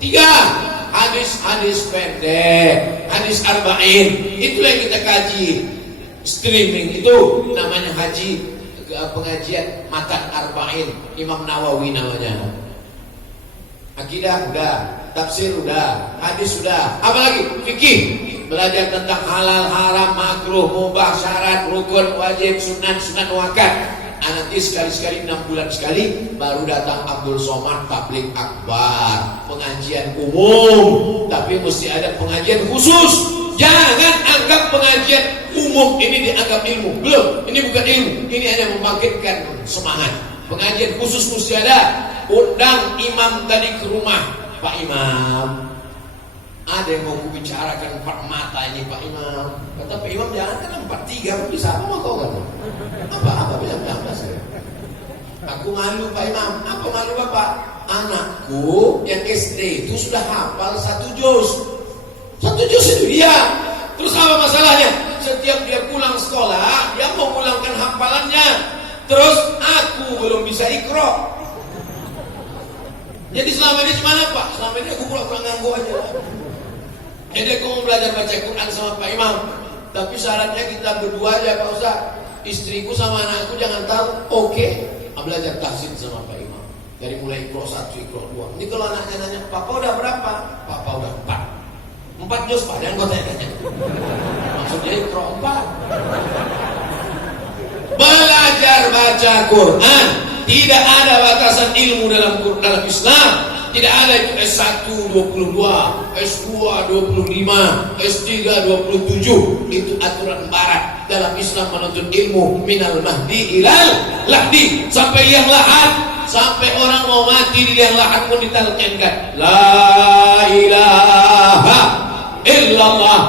Tiga, hadis-hadis pendek, hadis arba'in. Itulah yang kita kaji. Streaming itu namanya pengajian matan arba'in. Imam Nawawi namanya. Akidah udah, tafsir udah, hadis udah. Apalagi fikih, belajar tentang halal, haram, makruh, mubah, syarat, rukun, wajib, sunan wakad. Nanti sekali-sekali 6 bulan sekali baru datang Abdul Somad tabligh akbar, pengajian umum. Tapi mesti ada pengajian khusus. Jangan anggap pengajian umum ini dianggap ilmu. Belum, ini bukan ilmu. Ini hanya membangkitkan semangat. Pengajian khusus mesti ada. Undang imam tadi ke rumah. Pak Imam, ada yang mau bicarakan 4 mata ini Pak Imam. Kata Pak Imam, jangan kan 4-3 bisa apa mau kau kata? Apa bilang saya. Aku malu Pak Imam. Apa malu Bapak? Anakku yang SD itu sudah hafal 1 juz. 1 juz itu dia. Terus apa masalahnya? Setiap dia pulang sekolah, dia mau pulangkan hafalannya. Terus aku belum bisa iqra. Jadi selama ini gimana Pak? Selama ini aku pulang nganggu aja. Jadi aku mau belajar baca Quran sama Pak Imam. Tapi syaratnya kita berdua aja Pak Ustaz. Istriku sama anakku jangan tahu. Oke. Belajar tahsin sama Pak Imam. Dari mulai Iqra 1, Iqra 2. Ini kalau anaknya nanya, Papa udah berapa? Papa udah 4. 4 juz Pak, jangan kau tanya-tanya. Maksudnya Iqra 4. Belajar baca Quran. Tidak ada batasan ilmu dalam Islam. Tidak ada itu S1 22, S2 25, S3 27. Itu aturan barat. Dalam Islam menuntut ilmu minal mahdi ilal lahdi. Sampai liang lahat, sampai orang mau mati di liang lahat pun ditalqinkan la ilaha illallah.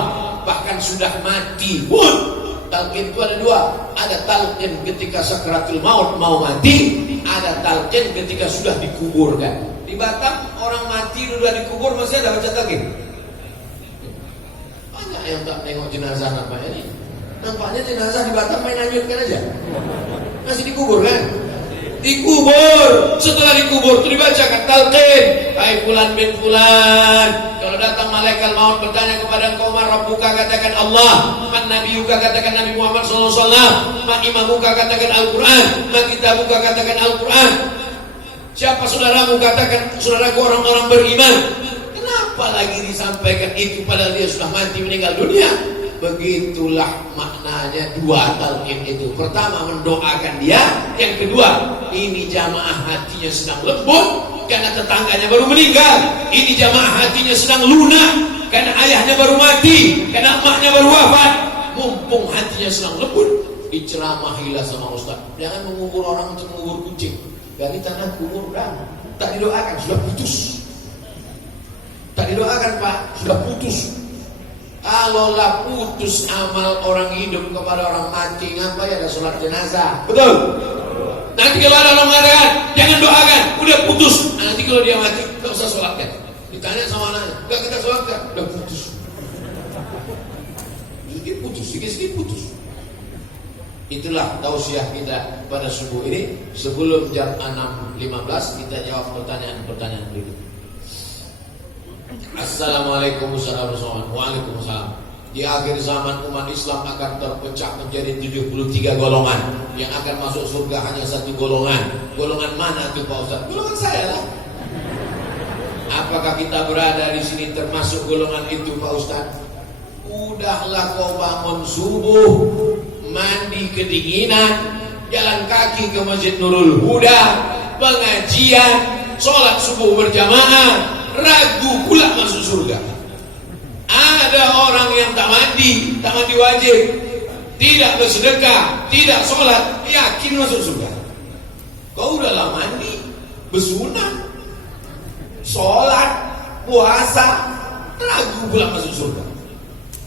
Bahkan sudah mati pun talqin itu ada 2. Ada talqin ketika sakratul maut mau mati, ada talqin ketika sudah dikuburkan. Di Batam orang mati sudah dikubur masih ada baca talqin. Banyak yang tak tengok jenazah nampaknya ini. Nampaknya jenazah di Batam main hanyutkan aja. Masih dikubur kan? Dikubur. Setelah dikubur itu dibacakan talqin. Hai fulan bin fulan, kalau datang malaikat maut bertanya kepada engkau, man rabbuka, katakan Allah. Man nabiyuka, katakan Nabi Muhammad SAW. Man imamuka, katakan Al-Quran. Man kitabuka, katakan Al-Quran. Siapa saudaramu, katakan saudaraku orang-orang beriman. Kenapa lagi disampaikan itu padahal dia sudah mati meninggal dunia? Begitulah maknanya 2 talqin itu. Pertama mendoakan dia, yang kedua ini jamaah hatinya sedang lembut karena tetangganya baru meninggal. Ini jamaah hatinya sedang lunak karena ayahnya baru mati, karena emaknya baru wafat. Mumpung hatinya sedang lembut, diceramahilah sama Ustaz. Jangan mengubur orang untuk mengubur kucing. Dari tanah kubur dan tak didoakan, sudah putus. Tak didoakan Pak, sudah putus. Kalaulah putus amal orang hidup kepada orang mati, ngapain ada sholat jenazah? Betul? Nanti kalau ada orang mengatakan, jangan doakan, udah putus. Nanti kalau dia mati, gak usah sholatkan. Ditanya sama anaknya, gak kita sholatkan, udah putus. Sedikit putus, sedikit putus. Itulah tausiah kita pada subuh ini. Sebelum jam 6.15 kita jawab pertanyaan-pertanyaan berikut. Assalamualaikum warahmatullahi wabarakatuh. Waalaikumsalam. Di akhir zaman umat Islam akan terpecah menjadi 73 golongan. Yang akan masuk surga hanya 1 golongan. Golongan mana itu Pak Ustaz? Golongan saya lah. Apakah kita berada di sini termasuk golongan itu Pak Ustaz? Udahlah kau bangun subuh, mandi kedinginan, jalan kaki ke Masjid Nurul Huda, pengajian, sholat subuh berjamaah, ragu pula masuk surga. Ada orang yang tak mandi wajib, tidak bersedekah, tidak sholat, yakin masuk surga. Kau udahlah mandi, bersunat, sholat, puasa, ragu pula masuk surga.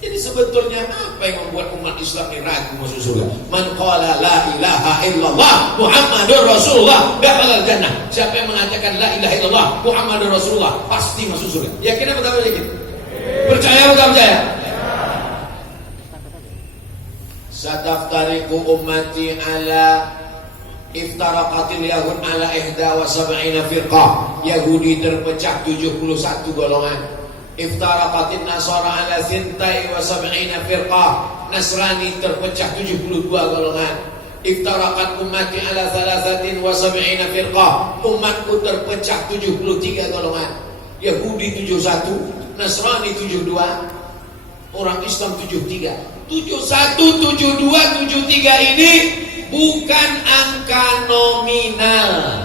Jadi sebetulnya apa yang membuat umat Islam ini ragu masuk surga? Man qala la ilaha illallah Muhammadur Rasulullah dakhalal jannah. Siapa yang mengatakan la ilaha illallah Muhammadur Rasulullah pasti masuk surga. Yakin apa tak yakin? Percaya atau tak percaya? Sataftariqu ummati ala Iftaraqatil yahud ala 71 firqah. Yahudi terpecah 71 golongan. Iftaraqatin nasara ala 72 firqah. Nasrani terpecah 72 golongan. Iftaraqat ummati ala 73 firqah. Umatku terpecah 73 golongan. Yahudi 71, Nasrani 72, orang Islam 73. 71, 72, 73 ini bukan angka nominal,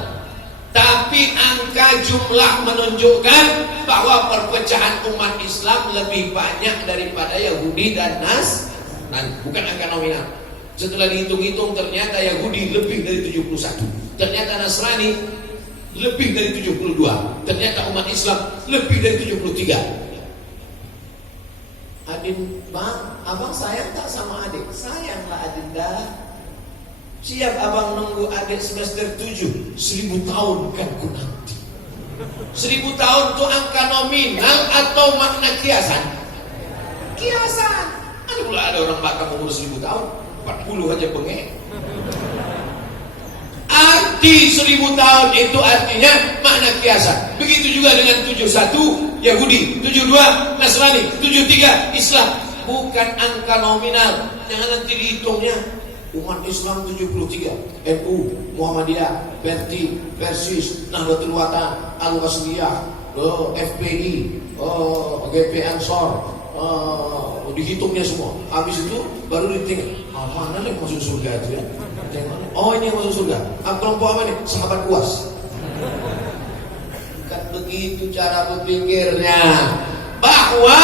tapi angka jumlah menunjukkan bahwa perpecahan umat Islam lebih banyak daripada Yahudi dan Nasrani. Bukan angka nominal. Setelah dihitung-hitung ternyata Yahudi lebih dari 71, ternyata Nasrani lebih dari 72, ternyata umat Islam lebih dari 73. Adin, bang, abang sayang tak sama adik? Sayanglah Adinda. Siap abang nunggu adik semester 7, 1000 tahun kan ku nanti. 1000 tahun itu angka nominal atau makna kiasan? Kiasan. Ada pula ada orang bakal umur 1000 tahun, 40 aja bengek. Arti 1000 tahun itu artinya makna kiasan. Begitu juga dengan 71 Yahudi, 72 Nasrani, 73 Islam. Bukan angka nominal. Jangan nanti dihitungnya. Umat Islam 73, NU, Muhammadiyah, Perti, Persis, Nahdlatul Watan, Al-Wasliyah, FPI, GP Ansor, dihitungnya semua. Habis itu baru ditinggal. Mana nih masuk surga itu ya? Oh, ini yang masuk surga. Kelompok apa nih? Sahabat kuas. Bukan begitu cara berpikirnya. Bahwa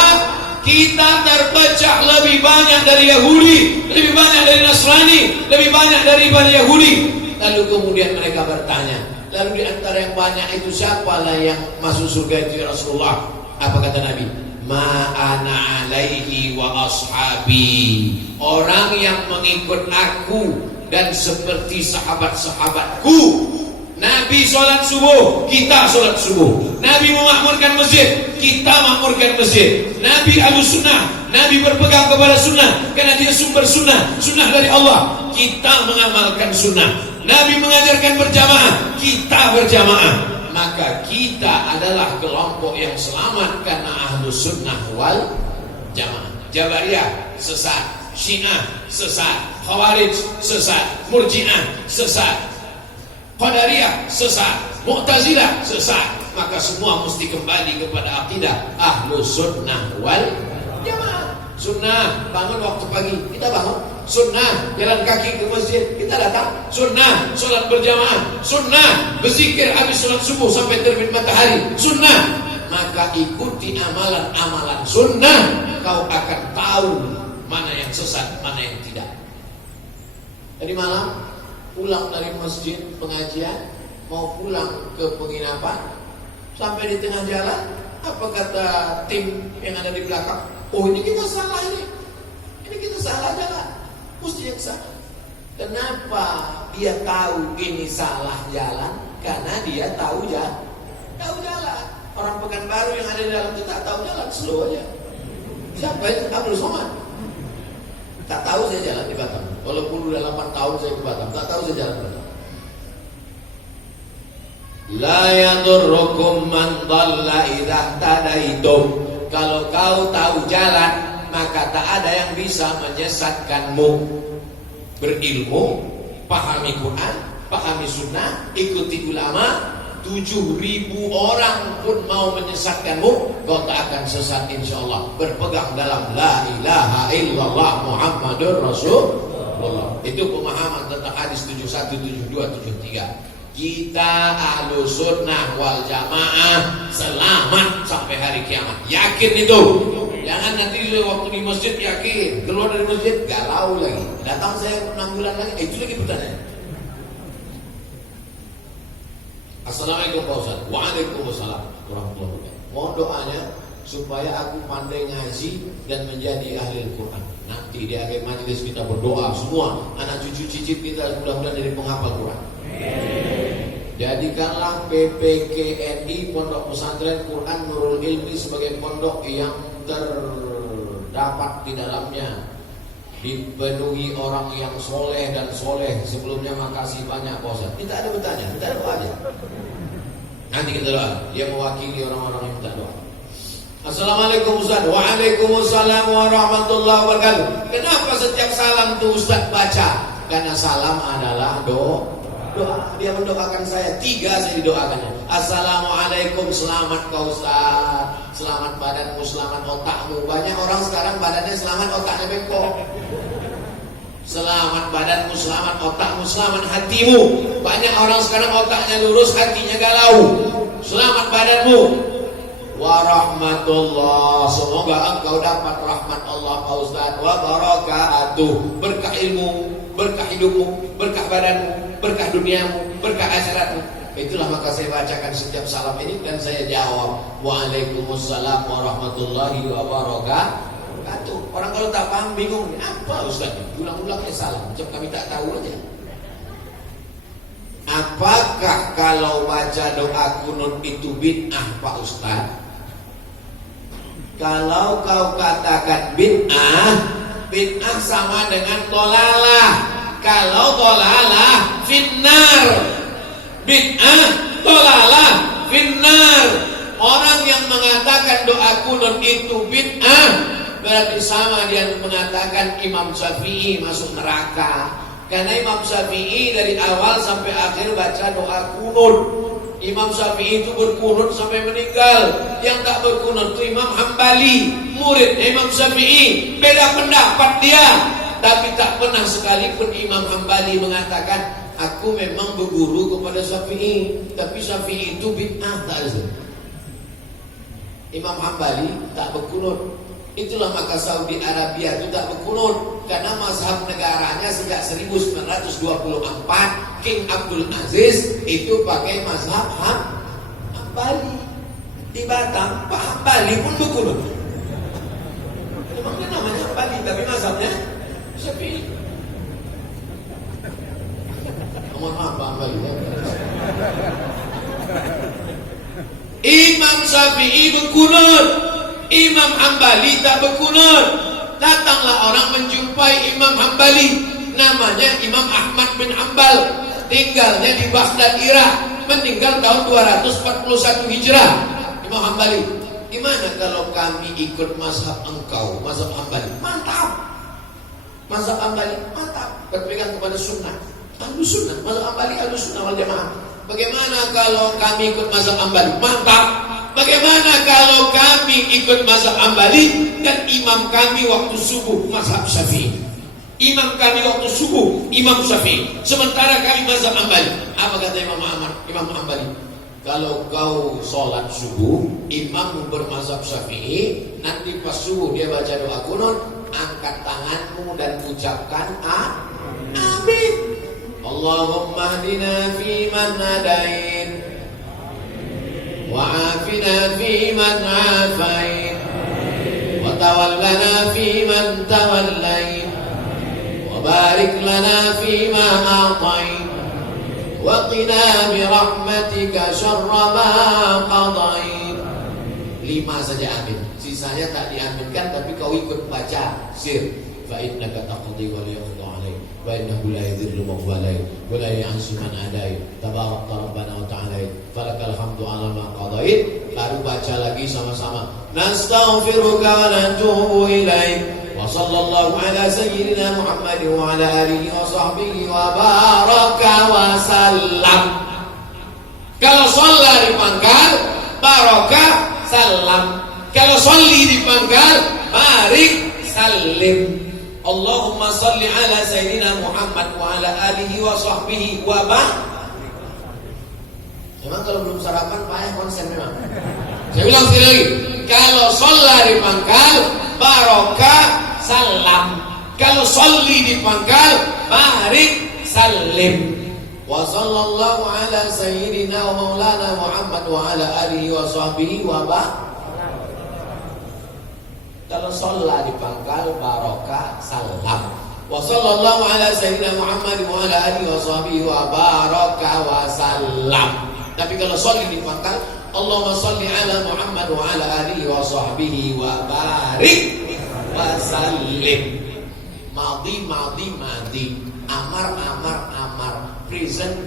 kita terpecah lebih banyak dari Yahudi, lebih banyak dari Nasrani, lebih banyak daripada Yahudi. Lalu kemudian mereka bertanya, lalu di antara yang banyak itu siapalah yang masuk surga itu ya Rasulullah? Apa kata Nabi? Ma'ana alaihi wa ashabi. Orang yang mengikut aku dan seperti sahabat-sahabatku. Nabi sholat subuh, kita sholat subuh. Nabi memakmurkan masjid, kita makmurkan masjid. Nabi ahlus sunnah, Nabi berpegang kepada sunnah karena dia sumber sunnah, sunnah dari Allah. Kita mengamalkan sunnah. Nabi mengajarkan berjamaah, kita berjamaah. Maka kita adalah kelompok yang selamat karena ahlus sunnah wal jamaah. Jabariyah sesat, Syiah sesat, Khawarij sesat, Murji'ah sesat, Qadariyah sesat, Mu'tazilah sesat. Maka semua mesti kembali kepada akidah ahlus sunnah wal jamaah. Sunnah bangun waktu pagi, kita bangun. Sunnah jalan kaki ke masjid, kita datang. Sunnah sholat berjamaah. Sunnah berzikir habis sholat subuh sampai terbit matahari. Sunnah. Maka ikuti amalan-amalan sunnah, kau akan tahu mana yang sesat, mana yang tidak. Tadi malam pulang dari masjid pengajian, mau pulang ke penginapan, sampai di tengah jalan, apa kata tim yang ada di belakang? Oh, ini kita salah ini kita salah jalan. Mesti yang salah. Kenapa dia tahu ini salah jalan? Karena dia tahu jalan. Orang Pekanbaru yang ada di dalam itu tak tahu jalan, slow aja. Siapa itu? Abdul Somad. Tak tahu saya jalan di Batam. Walaupun udah 8 tahun saya ke Batam, tak tahu saya jalan ke Batam. La yadurrukum man dhalla idza tadaitum. Kalau kau tahu jalan, maka tak ada yang bisa menyesatkanmu. Berilmu, pahami Quran, pahami sunnah, ikuti ulama. 7.000 orang pun mau menyesatkanmu, kau tak akan sesat insyaallah. Berpegang dalam la ilaha illallah Muhammadur Rasulullah. Itu pemahaman tentang hadis 71, 72, 73. Kita ahlus sunnah wal jamaah selamat sampai hari kiamat. Yakin itu. Jangan nanti waktu di masjid yakin, keluar dari masjid galau lagi. Datang saya 6 bulan lagi, itu lagi pertanyaan. Assalamualaikum Pak Ustaz. Waalaikumsalam warahmatullahi wabarakatuh. Mohon doanya supaya aku pandai ngaji dan menjadi ahli Al-Quran. Nanti di akhir majelis kita berdoa semua, anak cucu cicit kita mudah-mudahan jadi penghafal Quran. Jadikanlah PPKNI Pondok Pesantren Quran Nurul Ilmi sebagai pondok yang terdapat di dalamnya dipenuhi orang yang soleh dan soleh. Sebelumnya makasih banyak Pak Ustaz. Minta ada bertanya, minta doa aja. Nanti kita doa. Dia mewakili orang-orang yang minta doa. Assalamualaikum Ustaz. Waalaikumsalam warahmatullahi wabarakatuh. Kenapa setiap salam tuh Ustaz baca? Karena salam adalah doa. Dia mendoakan saya 3, saya didoakannya. Assalamualaikum, selamat kau Ustaz. Selamat badanmu, selamat otakmu. Banyak orang sekarang badannya selamat, otaknya bengkok. Selamat badanmu, selamat otakmu, selamat hatimu. Banyak orang sekarang otaknya lurus, hatinya galau. Selamat badanmu. Warahmatullah. Semoga engkau dapat rahmat Allah Pak Ustaz. Wa barakatuh. Berkah ilmu, berkah hidupmu, berkah badanmu, berkah duniamu, berkah akhiratmu. Itulah maka saya bacakan setiap salam ini dan saya jawab Waalaikumsalam warahmatullahi wabarakatuh. Orang kalau tak paham bingung, apa Ustaz? Ulang-ulang salam, macam kami tak tahu aja. Apakah kalau baca doa kunut itu bid'ah Pak Ustaz? Kalau kau katakan bid'ah, bid'ah sama dengan dolalah. Kalau dolalah finnar, bid'ah dolalah finnar. Orang yang mengatakan doa kunut itu bid'ah berarti sama dia mengatakan Imam Syafi'i masuk neraka. Karena Imam Syafi'i dari awal sampai akhir baca doa kunut. Imam Syafi'i itu berkunut sampai meninggal. Yang tak berkunut itu Imam Hambali, murid Imam Syafi'i. Beda pendapat dia, tapi tak pernah sekalipun Imam Hambali mengatakan aku memang berguru kepada Syafi'i, tapi Syafi'i itu bid'ah. Tak ada. Imam Hambali tak berkunut. Itulah maka Saudi Arabia itu tak berkunut, karena mazhab negaranya sejak 1924 King Abdul Aziz itu pakai mazhab Hambali. Di Batam Pak Hambali pun berkunut. Memangnya namanya Hambali tapi mazhabnya Syafi'i. Mohon maaf Pak Hambali ya. Imam Syafi'i berkunut, Imam Hambali tak berkunut. Datanglah orang menjumpai Imam Hambali, namanya Imam Ahmad bin Hanbal, tinggalnya di Baghdad, Irak, meninggal tahun 241 Hijrah. Imam Hambali, gimana kalau kami ikut mazhab engkau, mazhab Hambali? Mantap. Mazhab Hambali mantap, berpegang kepada sunnah, Ahlus Sunnah. Mazhab Hambali Ahlus Sunnah wal Jamaah. Bagaimana kalau kami ikut mazhab Hambali? Mantap. Bagaimana kalau kami ikut mazhab Hambali dan imam kami waktu subuh mazhab Syafi'i? Imam kami waktu subuh Imam Syafi'i, sementara kami mazhab Hambali. Apa kata Imam Hambali? Kalau kau sholat subuh, imam bermazhab Syafi'i, nanti pas subuh dia baca doa kunut, angkat tanganmu dan ucapkan amin. Allahumma hdina fi man hadain وعافنا فيمن عافيت وتولنا فيمن توليت وبارك لنا فيما أعطيت وقنا برحمتك شر ما قضيت. 5 saja amin, sisanya tak diaminkan tapi kau ikut baca sir. Fa innaka taqdi wa la yuqda alaik wa innahu la yadhillu man walait wa la yu'izzu man adait tabarakta rabbana wa ta'ala falakal hamdu ala ma qadait. Baru baca lagi sama-sama, nastaghfiruka wa natubu ilaik wa sallallahu ala sayyidina Muhammad wa ala alihi wa sahbihi wa baraka wa sallam. Kalau sholat dipangkal barokah salam, kalau sholli dipangkal barik salim. Allahumma salli ala sayyidina Muhammad wa ala alihi wa sahbihi wa barik. Memang kalau belum sarapan payah konsen memang. Saya ulang sekali lagi. Kalau sholat dipangkal barokah salam, kalau sholli dipangkal barik salim. Wa sallallahu ala sayyidina wa maulana Muhammad wa ala alihi wa sahbihi wa barik. Kalau sholat dipangkal barokah salam. Wa sallallahu ala sayyidina Muhammad wa ala alihi wa sahbihi wa baraka wa salam. Tapi kalau sholat dipangkal, Allahumma sholli ala Muhammad wa ala alihi wa sahbihi wa barik wa sallim. Madi, amar, present.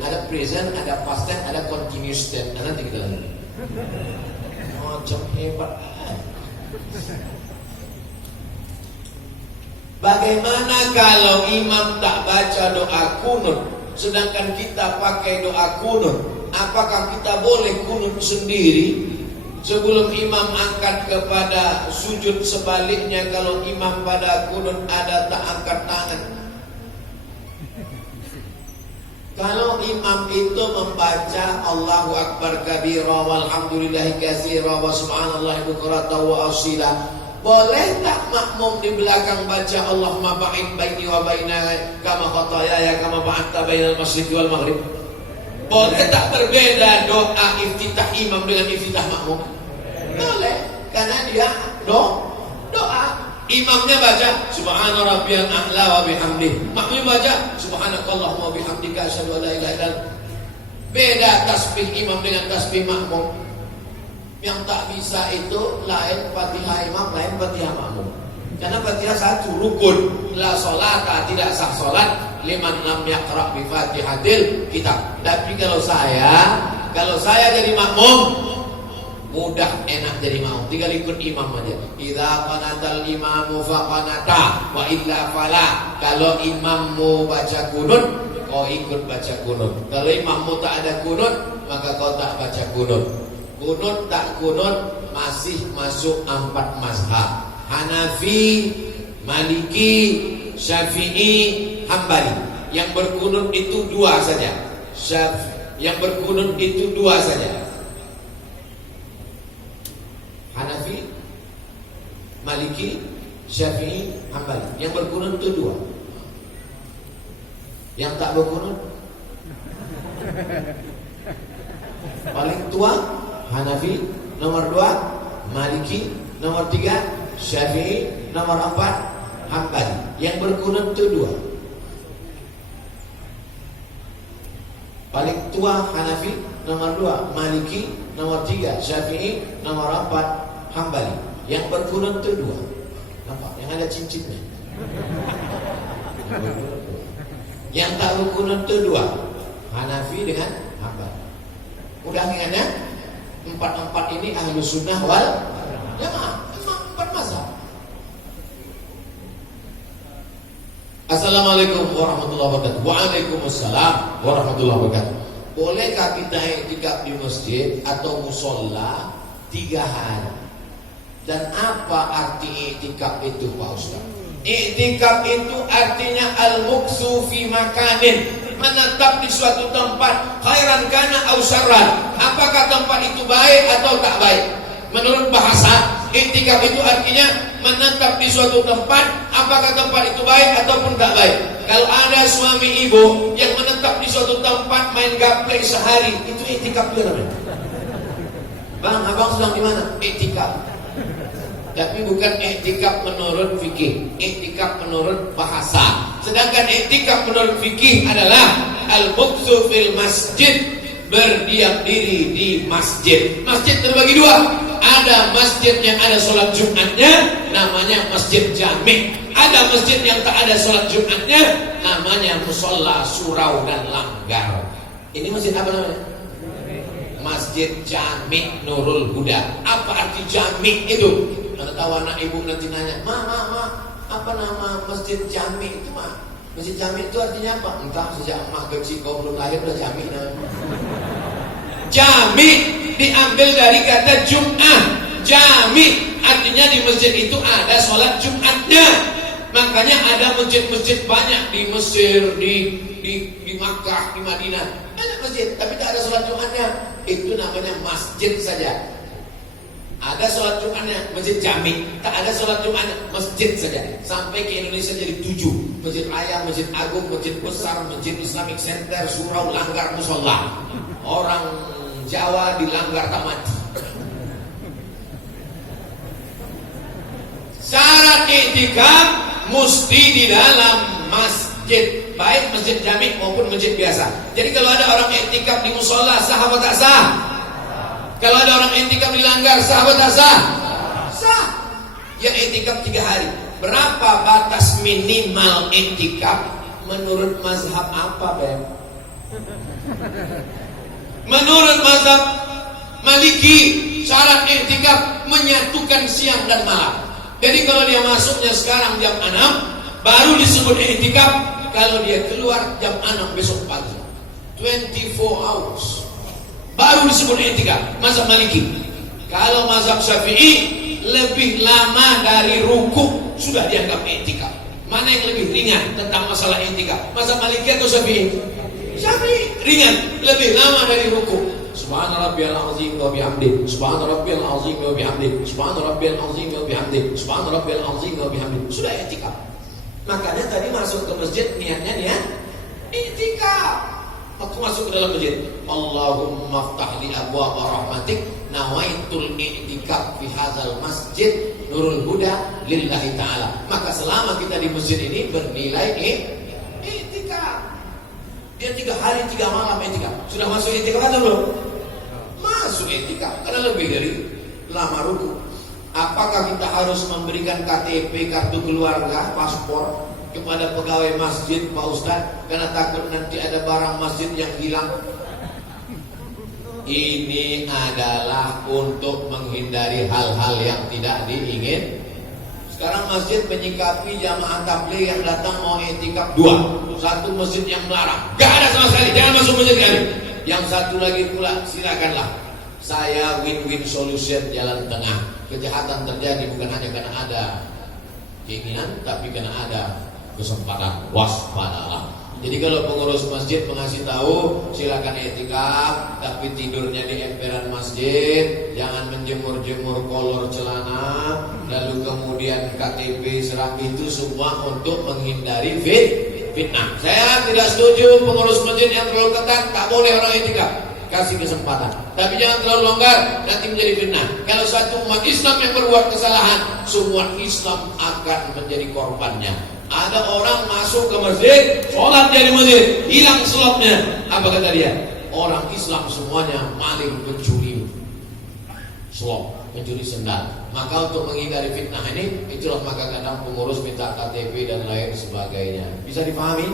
Ada present, ada past tense, ada continuous tense. Nanti kita lihat. Macam hebat. Bagaimana kalau imam tak baca doa kunut, sedangkan kita pakai doa kunut? Apakah kita boleh kunut sendiri sebelum imam angkat kepada sujud? Sebaliknya kalau imam pada kunut ada tak angkat tangan. Kalau imam itu membaca Allahu Akbar kabira walhamdulillahi katsira wa subhanallahi bukratan wa asila, boleh tak makmum di belakang baca Allahumma ba'id baini wa baina kama khatayaya kama ba'adta bainal masjid wal maghrib? Boleh tak berbeda doa iftitah imam dengan iftitah makmum? Boleh, karena dia doa. Imamnya baca subhana rabbiyal a'la wa bihamdih, makmum baca subhanakallahumma wa bihamdika asyhadu an la ilaha illa anta. Beda tasbih imam dengan tasbih makmum. Yang tak bisa itu lain Fatihah imam, lain Fatihah makmum. Karena Fatihah satu rukun, la sholata, tidak sah salat liman lam yaqra bi Fatihatil kitab. Tapi kalau saya jadi makmum, mudah enak jadi makmum, tinggal ikut imam aja. Idza qanatal imamu faqanata wa illa fala. Kalau imammu baca kunut, kau ikut baca kunut. Kalau imammu tak ada kunut, maka kau tak baca kunut. Kunut tak kunut masih masuk 4 mazhab: Hanafi, Maliki, Syafi'i, Hambali. Yang berkunut itu 2 saja. Yang berkunut itu 2 saja. Hanafi, Maliki, Syafi'i, Hambali. Yang berkunut itu 2. Yang tak berkunut paling tua Hanafi, nomor 2 Maliki, nomor 3 Syafi'i, nomor 4 Hambali. Yang berkunut itu 2. Paling tua Hanafi, nomor 2 Maliki, nomor 3 Syafi'i, nomor 4 Hambali. Yang berkunut itu 2. Nampak? Yang ada cincinnya. Yang tak berkunut itu 2, Hanafi dengan Hambali. Udah ingatnya? 4 ini ahlu sunnah wal jamaah. Memang 4 mazhab. Assalamualaikum warahmatullahi wabarakatuh. Waalaikumsalam warahmatullahi wabarakatuh. Bolehkah kita i'tikaf di masjid atau musola 3 hari? Dan apa arti i'tikaf itu, Pak Ustaz? I'tikaf itu artinya al-muksu fi makanin, menetap di suatu tempat, khairan kana aw syarran. Apakah tempat itu baik atau tak baik? Menurut bahasa, i'tikaf itu artinya menetap di suatu tempat, apakah tempat itu baik ataupun tak baik. Kalau ada suami ibu yang menetap di suatu tempat main gaplek sehari, itu i'tikaf juga namanya. Bang, abang sedang di mana? I'tikaf. Tapi bukan i'tikaf menurut fikih, i'tikaf menurut bahasa. Sedangkan i'tikaf menurut fikih adalah al-muksu fil masjid, berdiam diri di masjid. Masjid terbagi 2. Ada masjid yang ada sholat Jumatnya, namanya masjid jami'. Ada masjid yang tak ada sholat Jumatnya, namanya musola, surau dan langgar. Ini masjid apa namanya? Masjid Jami' Nurul Huda. Apa arti jami' itu? Kalau tahu anak ibu nanti nanya, Ma, apa nama masjid Jami' itu, Ma? Masjid Jami' itu artinya apa? Entah, sejak emak kecil kau belum lahir udah Jami' namanya. Jami' diambil dari kata Jum'ah. Jami' artinya di masjid itu ada sholat Jumatnya. Makanya ada masjid-masjid banyak di Mesir, di Makkah, di Madinah. Banyak masjid, tapi tak ada sholat Jumatnya. Itu namanya masjid saja. Ada sholat Jumatnya, masjid Jami'. Tak ada sholat Jumatnya, masjid saja. Sampai ke Indonesia jadi 7. Masjid Raya, Masjid Agung, Masjid Besar, Masjid Islamic Center, surau, langgar, musola. Orang Jawa dilanggar tak mati. Syarat i'tikaf mesti di dalam masjid, baik masjid Jami' maupun masjid biasa. Jadi kalau ada orang i'tikaf di musola, sah atau tak sah? Kalau ada orang i'tikaf di langgar, sah atau tak sah? Sah. Yang i'tikaf 3 hari. berapa batas minimal i'tikaf menurut mazhab apa, Beb? Menurut mazhab Maliki, syarat i'tikaf menyatukan siang dan malam. Jadi kalau dia masuknya sekarang jam 6, baru disebut i'tikaf kalau dia keluar jam 6 besok pagi. 24 hours. Baru disebut i'tikaf, mazhab Maliki. Kalau mazhab Syafi'i, lebih lama dari rukuk sudah dianggap i'tikaf. Mana yang lebih ringan tentang masalah i'tikaf? Mazhab Maliki atau Syafi'i? Syafi'i ringan, lebih lama dari rukuk. Subhana rabbiyal azim wa bihamdi, subhana rabbiyal azim wa bihamdi, subhana rabbiyal azim wa bihamdi, subhana rabbiyal azim wa bihamdi. Sudah i'tikaf. Makanya tadi masuk ke masjid niatnya niat i'tikaf. Waktu masuk ke dalam masjid, Allahumma ftah li abwaaba rahmatik, nawaitul i'tikaf fi hadzal masjid nurul huda lillahi ta'ala. Maka selama kita di masjid ini bernilai i'tikaf. Dia 3 hari 3 malam i'tikaf. Sudah masuk i'tikaf atau belum? Masuk i'tikaf karena lebih dari lama ruku. Apakah kita harus memberikan KTP, kartu keluarga, paspor kepada pegawai masjid, Pak Ustaz, karena takut nanti ada barang masjid yang hilang? Ini adalah untuk menghindari hal-hal yang tidak diingin. Sekarang masjid menyikapi jamaah tabligh yang datang mau i'tikaf 2. Satu masjid yang melarang, gak ada sama sekali, jangan masuk masjid kali. Yang satu lagi pula, silakanlah. Saya win-win solution, jalan tengah. Kejahatan terjadi bukan hanya karena ada keinginan, tapi karena ada kesempatan. Waspadalah. Jadi kalau pengurus masjid mengasih tahu silakan i'tikaf, tapi tidurnya di emperan masjid, jangan menjemur-jemur kolor celana, lalu kemudian KTP serang, itu semua untuk menghindari fitnah. Saya tidak setuju pengurus masjid yang terlalu ketat, tak boleh orang i'tikaf. Kasih kesempatan, tapi jangan terlalu longgar, nanti menjadi fitnah. Kalau satu umat Islam yang berbuat kesalahan, semua Islam akan menjadi korbannya. Ada orang masuk ke masjid, sholat dia di masjid, hilang slotnya. Apa kata dia? Orang Islam semuanya maling, pencuri slot, pencuri sendal. Maka untuk menghindari fitnah ini, itulah maka kadang pengurus minta KTP dan lain sebagainya. Bisa dipahami?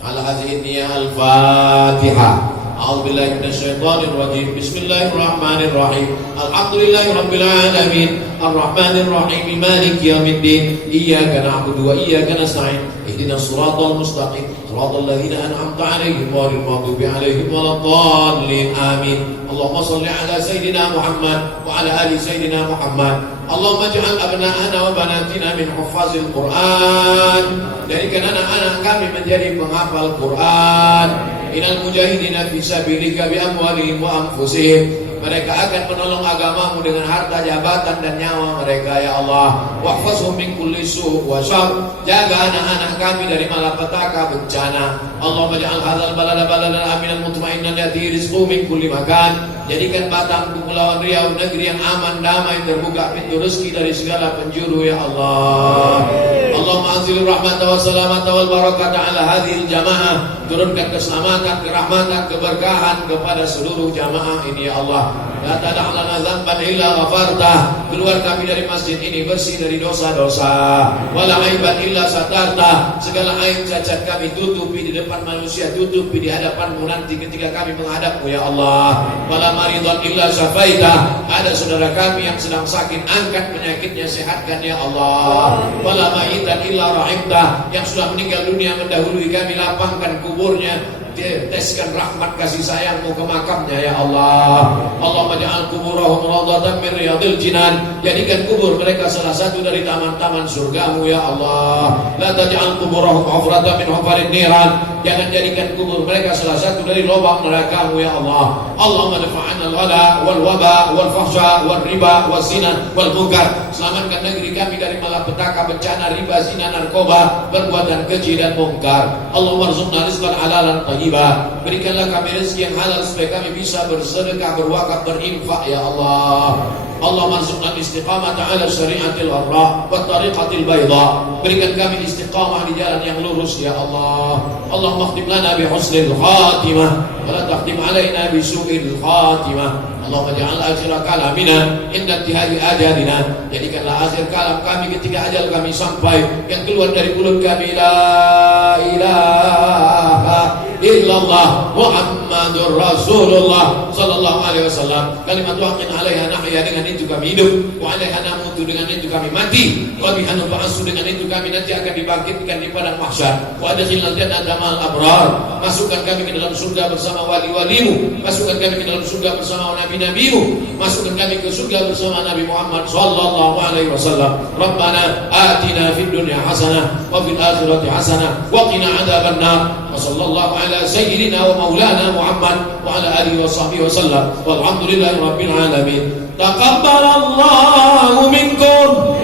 Al-Hazidiyah Al-Fatihah. A'udzu billahi minasyaitonir rajim. Bismillahirrahmanirrahim. Alhamdulillahi rabbil alamin. Arrahmanir rahim. Maliki yaumiddin. Iyyaka na'budu wa iyyaka nasta'in. Ihdinas shiratal mustaqim. Shiratal ladzina an'amta 'alaihim ghairil maghdubi 'alaihim waladdallin. Amin. Allahumma shalli 'ala sayidina Muhammad wa 'ala ali sayidina Muhammad. Allahumma ij'al abna'ana wa banatina min huffazil Qur'an. Jadikan anak-anak kami menjadi penghafal Quran. Innal mujahidina fi sabilika bi amwalihim wa anfusihim. Mereka akan menolong agamamu dengan harta, jabatan dan nyawa mereka, ya Allah. Wahfazhum min kulli su' wa syarr. Jaga anak-anak kami dari malapetaka, bencana. Allahumma ja'al hadzal balada baladan aminan mutma'innan ya'tihi rizquhu min kulli makan. Jadikan Batam, Kepulauan Riau negeri yang aman, damai, terbuka pintu rezeki dari segala penjuru, ya Allah. Allahumma anzil rahmata wa salamata wal barakata ala hadhil jamaah. Turunkan keselamatan, kerahmatan, keberkahan kepada seluruh jamaah ini, ya Allah. La tada' lana dzamban illa ghafartah. Keluar kami dari masjid ini bersih dari dosa-dosa. Wala aiban illa satarta. Segala aib cacat kami tutupi di depan manusia, tutupi di hadapanmu nanti ketika kami menghadapmu, ya Allah. Wala maridhan illa syafaita. Ada saudara kami yang sedang sakit, angkat penyakitnya, sehatkan, ya Allah. Wala mayitan illa rahimta. Yang sudah meninggal dunia mendahului kami, lapangkan kuburnya, teteskan rahmat kasih sayangmu ke makamnya, ya Allah. Allahumma ja'al kuburahum rawdatan min riyadil jinan. Jadikan kubur mereka salah satu dari taman-taman surgamu, ya Allah. La taj'al kuburahum hufratan min hufarin niran. Jangan jadikan kubur mereka salah satu dari lubang nerakamu, ya Allah. Allahumma dafa'an al-ghala wal waba wal fahsya wal riba wal zina wal munkar. Selamatkan negeri kami dari malapetaka, bencana, riba, zina, narkoba, perbuatan keji dan mungkar. Allahumma rzuqna rizqan halalan thayyibah. Berikanlah kami rezeki yang halal supaya kami bisa bersedekah, berwakaf, berinfak, ya Allah. Allahumma rzuqna istiqamata ala syari'atil gharra wa tariqatil bayda. Berikan kami istiqamah di jalan yang lurus, ya Allah. Allahumma khtim lana bi husnil khatimah wa la takhtim alaina bi su'il khatimah. Allahumma ja'al akhir kalamina inda intihai ajalina, jadikanlah akhir kalam kami ketika ajal kami sampai, yang keluar dari mulut kami la ilaha illallah Muhammadur Rasulullah sallallahu alaihi wasallam, kalimat waqin alaiha nahya, dengan itu kami hidup, wa alaiha namutu, dengan itu kami mati, wa biha nub'atsu, dengan itu kami nanti akan dibangkitkan di padang mahsyar, wa adkhilnal jannata ma'al abrar, masukkan kami ke dalam surga bersama wali-walimu, masukkan kami ke dalam surga bersama nabi-nabimu, masukkan kami ke surga bersama Nabi Muhammad sallallahu alaihi wasallam. Rabbana atina fid dunya hasanah wa fil akhirati hasanah wa qina adzabannar. Wa sallallahu ala sayyidina wa maulana Muhammad wa ala alihi wa sahbihi wasallam. Walhamdulillahi rabbil alamin. Taqabbalallahu minkum.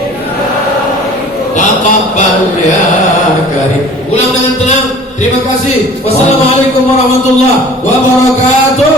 Taqabbal ya karim. Ulang dengan tenang. Terima kasih. Wassalamualaikum warahmatullahi wabarakatuh.